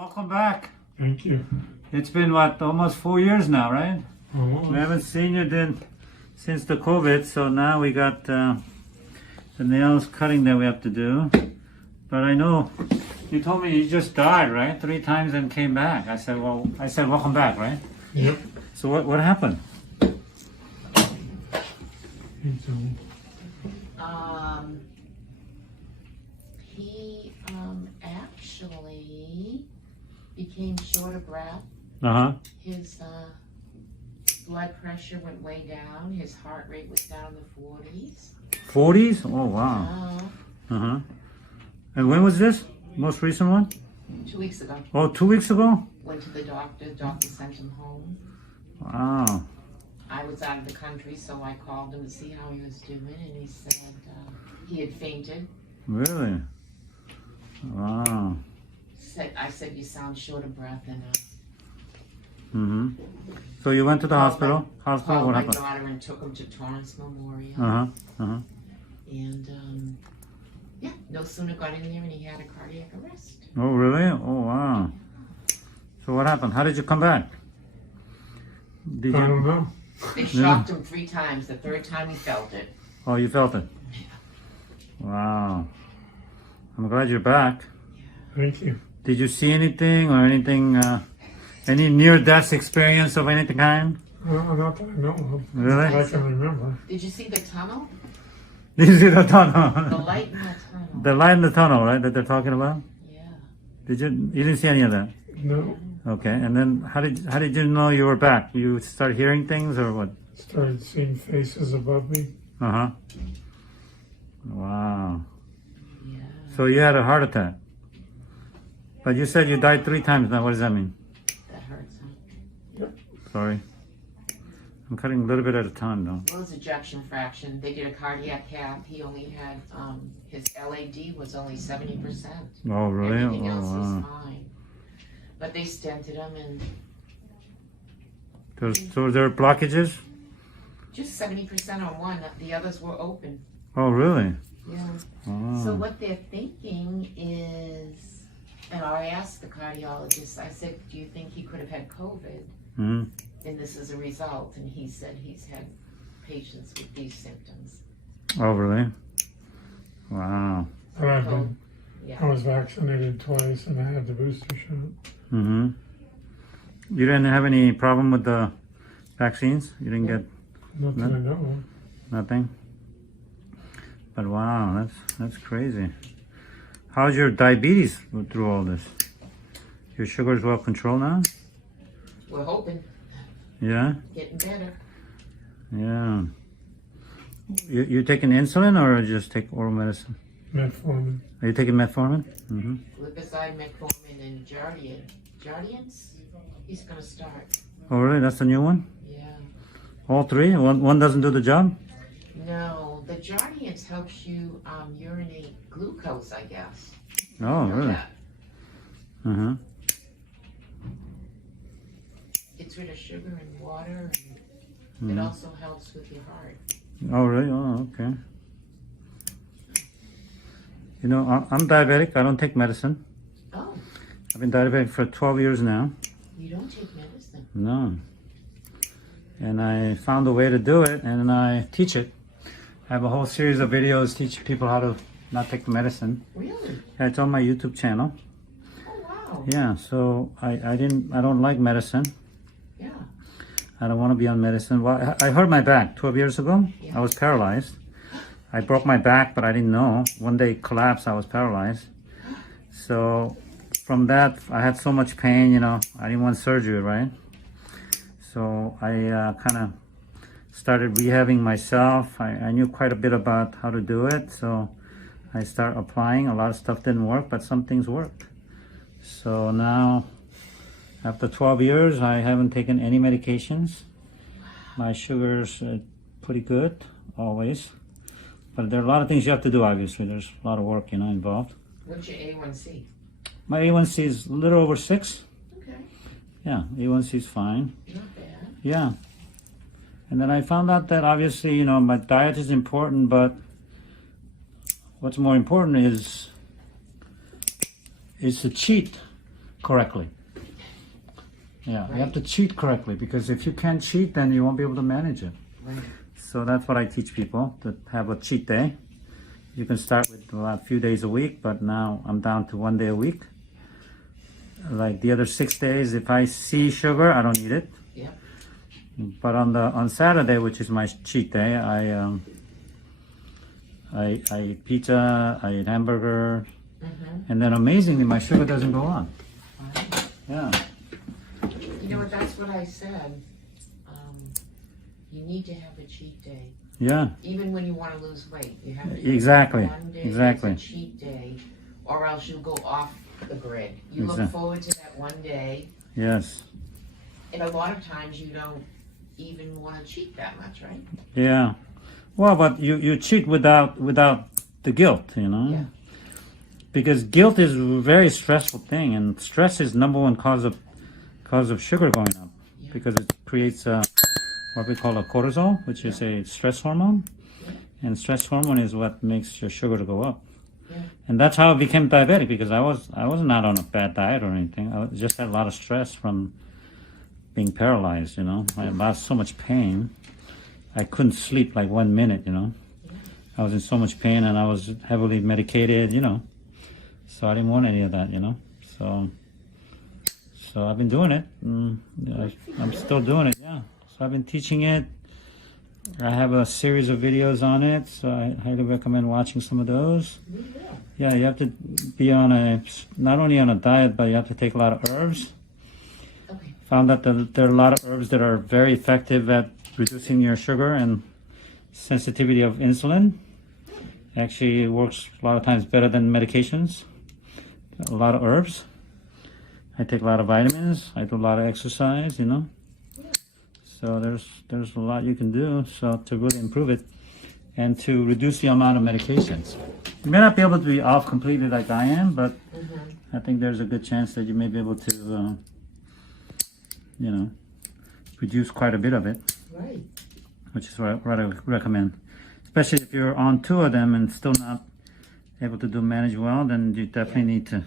Welcome back. Thank you. It's been what, almost 4 years now, right? Almost. We haven't seen you since the COVID, so now we got the nails cutting that we have to do. But I know you told me you just died, right? 3 times and came back. I said welcome back, right? Yep. So what happened? He's old. He actually became short of breath. Uh-huh. His blood pressure went way down. His heart rate was down in the 40s. 40s? Oh, wow. Uh-huh. And when was this? Most recent one? 2 weeks ago. Oh, 2 weeks ago? Went to the doctor. Doctor sent him home. Wow. I was out of the country, so I called him to see how he was doing, and he said he had fainted. Really? Wow. I said, you sound short of breath, and Mm-hmm. So you went to the hospital? called What my happened? daughter and took him to Torrance Memorial. Uh-huh. Uh-huh. And yeah, no sooner got in there and he had a cardiac arrest. Oh, really? Oh, wow. So what happened? How did you come back? Did I don't you? know. They shocked him 3 times. The 3rd time he felt it. Oh, you felt it? Wow. I'm glad you're back. Thank you. Did you see anything or anything, any near-death experience of any kind? Well, not that I know of. Really? I can remember. Did you see the tunnel? Did you see the The tunnel? light in the tunnel. The light in the tunnel, right, that they're talking about? Yeah. You didn't see any of that? No. Okay, and then how did you know you were back? You started hearing things or what? Started seeing faces above me. Uh-huh. Wow. Yeah. So you had a heart attack. But you said you died 3 times now. What does that mean? That hurts, huh? Sorry. I'm cutting a little bit at a time though. Well, his ejection fraction, they did a cardiac cath. He only had, his LAD was only 70%. Oh, really? Everything Oh, else wow. was fine. But they stented him and So there are blockages? just 70% on one. The others were open. Oh, really? Yeah. Oh. So what they're thinking is, and I asked the cardiologist, I said, do you think he could have had COVID? Hmm. And this is a result. And he said he's had patients with these symptoms. Oh, really? Wow. But I've Oh, been, yeah. I was vaccinated twice and I had the booster shot. Mm-hmm. You didn't have any problem with the vaccines? You didn't get Not that I know of. nothing? But wow, that's crazy. How's your diabetes through all this? Your sugar's well controlled now? We're hoping. Yeah? Getting better. Yeah. You taking insulin or just take oral medicine? Metformin. Are you taking metformin? Mm-hmm. Glipizide, metformin, and Jardian. Jardians? He's gonna start. Oh, really? That's the new one? Yeah. All 3? One doesn't do the job? No, the Jardians helps you urinate glucose, I guess. Oh, You know really? that. Uh-huh. Gets rid of sugar and water, and it also helps with your heart. Oh, really? Oh, okay. You know, I'm diabetic. I don't take medicine. Oh, I've been diabetic for 12 years now. you don't take medicine. No. And I found a way to do it, and I teach it. I have a whole series of videos teaching people how to not take the medicine. Really? Yeah, it's on my YouTube channel. Oh, wow. Yeah, so I don't like medicine. Yeah. I don't want to be on medicine. Well, I hurt my back 12 years ago. Yeah. I was paralyzed. I broke my back, but I didn't know. One day it collapsed, I was paralyzed. So from that, I had so much pain, you know, I didn't want surgery, right? So I kind of started rehabbing myself. I knew quite a bit about how to do it. So I started applying. A lot of stuff didn't work, but some things worked. So now, after 12 years, I haven't taken any medications. My sugar's pretty good, always. But there are a lot of things you have to do, obviously. There's a lot of work, you know, involved. What's your A1C? My A1C is a little over 6. Okay. Yeah, A1C is fine. Not bad. Yeah. And then I found out that obviously, you know, my diet is important, but what's more important is to cheat correctly. Yeah, you have to cheat correctly, because if you can't cheat, then you won't be able to manage it. Right. So that's what I teach people, to have a cheat day. You can start with a few days a week, but now I'm down to 1 day a week. Like the other 6 days, if I see sugar, I don't eat it. Yep. But on Saturday, which is my cheat day, I eat pizza, I eat hamburger, and then amazingly, my sugar doesn't go on. Yeah. You know what, that's what I said. You need to have a cheat day. Yeah. Even when you want to lose weight, you have to Exactly. one day Exactly. as a cheat day, or else you'll go off the grid. You look Exact- forward to that one day, Yes. and a lot of times you don't even want to cheat that much, right? Yeah. Well, but you cheat without the guilt, you know? Yeah. Because guilt is a very stressful thing, and stress is number one cause of sugar going up, Yeah. because it creates what we call a cortisol, which is a stress hormone, and stress hormone is what makes your sugar to go up. Yeah. And that's how I became diabetic, because I was not on a bad diet or anything. I just had a lot of stress from being paralyzed, you know. I had so much pain. I couldn't sleep like 1 minute, you know. I was in so much pain, and I was heavily medicated, you know. So I didn't want any of that, you know. So I've been doing it. I'm still doing it, yeah. So I've been teaching it. I have a series of videos on it, so I highly recommend watching some of those. Yeah, you have to be not only on a diet, but you have to take a lot of herbs. Okay. Found that there are a lot of herbs that are very effective at reducing your sugar and sensitivity of insulin. Actually, it works a lot of times better than medications. A lot of herbs. I take a lot of vitamins. I do a lot of exercise, you know. So there's a lot you can do to really improve it and to reduce the amount of medications. You may not be able to be off completely like I am, but I think there's a good chance that you may be able to, you know, reduce quite a bit of it, Right. which is what I recommend. Especially if you're on 2 of them and still not able to manage well, then you definitely need to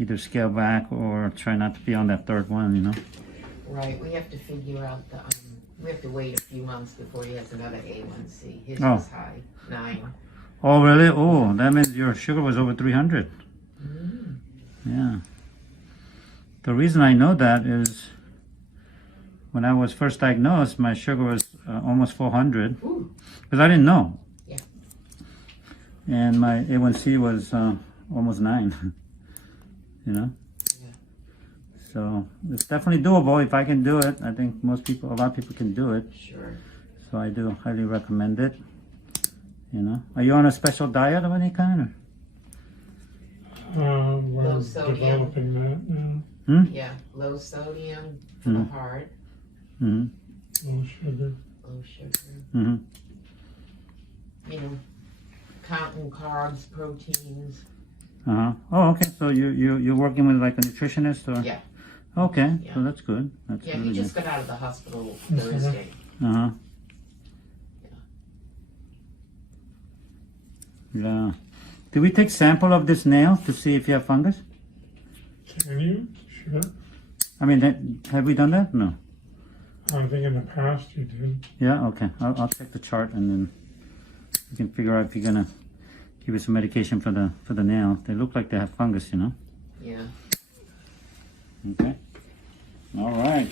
either scale back or try not to be on that 3rd one, you know. Right. We have to figure out we have to wait a few months before he has another A1C. His Oh. was high, 9. Oh, really? Oh, that means your sugar was over 300. Yeah. The reason I know that is when I was first diagnosed, my sugar was almost 400, because I didn't know. Yeah. And my A1C was almost 9, you know? Yeah. So it's definitely doable. If I can do it, I think a lot of people can do it. Sure. So I do highly recommend it. You know, are you on a special diet of any kind? We're Low sodium. developing that now. Yeah. Low sodium for the heart. Mm-hmm. Low sugar. Low sugar. Mm-hmm. You know, counting carbs, proteins. Uh-huh. Oh, okay. So you're working with like a nutritionist, or? Yeah. Okay. Yeah. So that's good. That's Yeah, really he good. just got out of the hospital Thursday. Uh-huh. Yeah. Did we take sample of this nail to see if you have fungus? Can you? Sure. I mean, have we done that? No. I think in the past you did. Yeah. Okay. I'll check the chart, and then you can figure out if you're gonna give it some medication for the nail. They look like they have fungus, you know. Yeah. Okay. All right.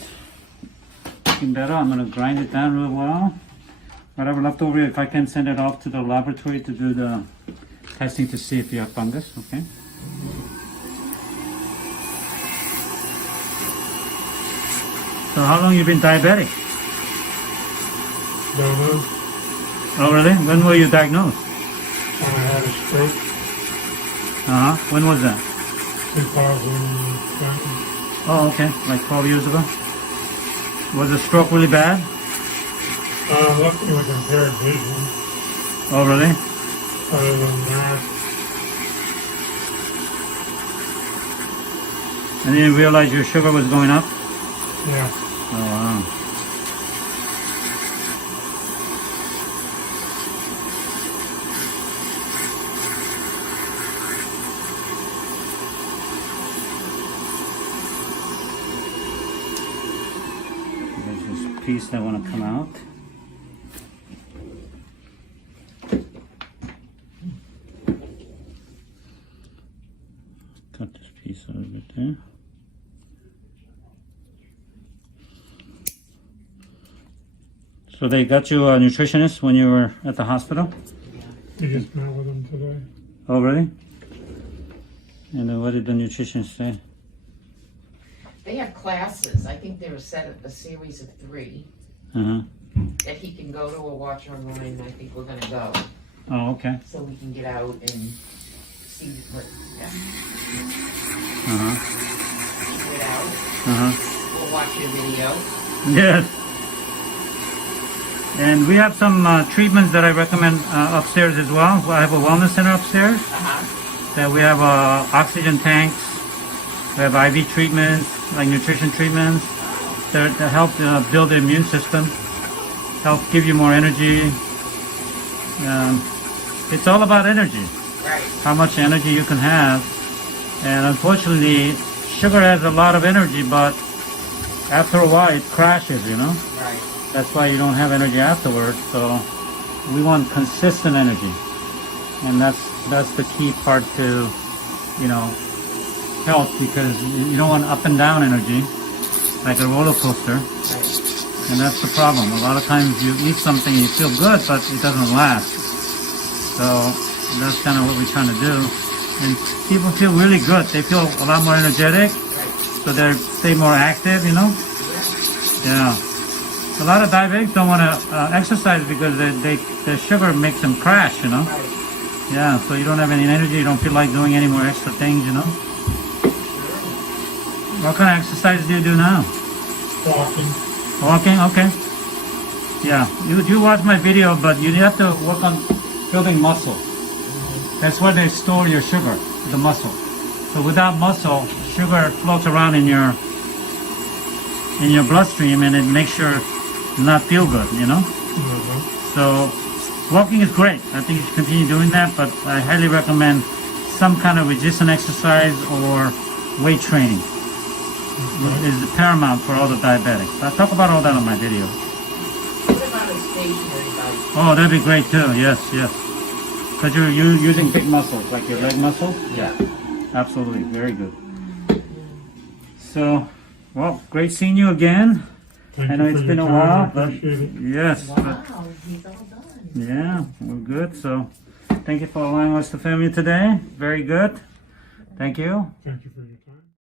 Looking better. I'm gonna grind it down real well. Whatever left over, if I can send it off to the laboratory to do the testing to see if you have fungus. Okay. So how long you been diabetic? Don't know. Oh really? When were you diagnosed? When I had a stroke, When was that? 2020. Oh okay, like 12 years ago. Was the stroke really bad? Luckily with impaired vision. Oh really? Other than that, And you didn't realize your sugar was going up? yeah. Oh wow. piece that want to come out. Cut this piece a little bit there. So they got you a nutritionist when you were at the hospital? You just met with them today. Oh, really? And then what did the nutritionist say? They have classes. I think they're a series of 3 Uh-huh. that he can go to or watch online. I think we're gonna go Oh, okay. so we can get out and see what. Yeah, Uh-huh. get out. Uh-huh. We'll watch your video. Yes. And we have some treatments that I recommend upstairs as well. I have a wellness center upstairs. That we have oxygen tanks. We have IV treatments, like nutrition treatments, that help build the immune system, help give you more energy. It's all about energy, Right. how much energy you can have. And unfortunately, sugar has a lot of energy, but after a while it crashes, you know? Right. That's why you don't have energy afterwards. So we want consistent energy, and that's the key part to, you know, health, because you don't want up and down energy like a roller coaster, Right. and that's the problem. A lot of times you eat something and you feel good, but it doesn't last. So that's kind of what we're trying to do, and people feel really good. They feel a lot more energetic, so they stay more active, you know. Yeah. A lot of diabetics don't want to exercise because their sugar makes them crash, you know. Right. Yeah, so you don't have any energy, you don't feel like doing any more extra things, you know. What kind of exercise do you do now? Walking. Walking? Okay. Yeah, you watch my video, but you have to work on building muscle. That's where they store your sugar, the muscle. So without muscle, sugar floats around in your bloodstream, and it makes you not feel good, you know. So walking is great. I think you should continue doing that, but I highly recommend some kind of resistance exercise or weight training. Is paramount for all the diabetics. I talk about all that on my video. What about a stationary bike? Oh, that'd be great too. Yes, yes. Because you're using big muscles, like your leg muscles. Yeah, absolutely. Very good. So, well, great seeing you again. I know it's been a while, but yes. Wow, he's all done. Yeah, we're good. So, thank you for allowing us to film you today. Very good. Thank you. Thank you for your time.